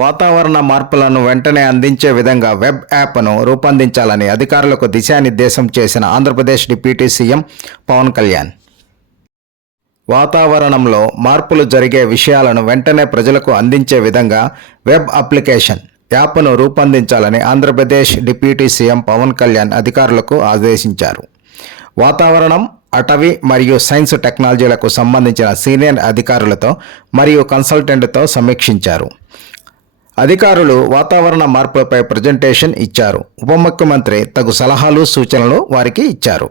వాతావరణ మార్పులను వెంటనే అందించే విధంగా వెబ్ యాప్ను రూపొందించాలని అధికారులకు దిశానిర్దేశం చేసిన ఆంధ్రప్రదేశ్ డిప్యూటీ సీఎం పవన్ కళ్యాణ్. వాతావరణంలో మార్పులు జరిగే విషయాలను వెంటనే ప్రజలకు అందించే విధంగా వెబ్ అప్లికేషన్ యాప్ను రూపొందించాలని ఆంధ్రప్రదేశ్ డిప్యూటీ సీఎం పవన్ కళ్యాణ్ అధికారులకు ఆదేశించారు. వాతావరణం, అటవీ మరియు సైన్స్ టెక్నాలజీలకు సంబంధించిన సీనియర్ అధికారులతో మరియు కన్సల్టెంట్తో సమీక్షించారు. అధికారులు వాతావరణ మార్పులపై ప్రజెంటేషన్ ఇచ్చారు. ఉప ముఖ్యమంత్రి తగు సలహాలు, సూచనలు వారికి ఇచ్చారు.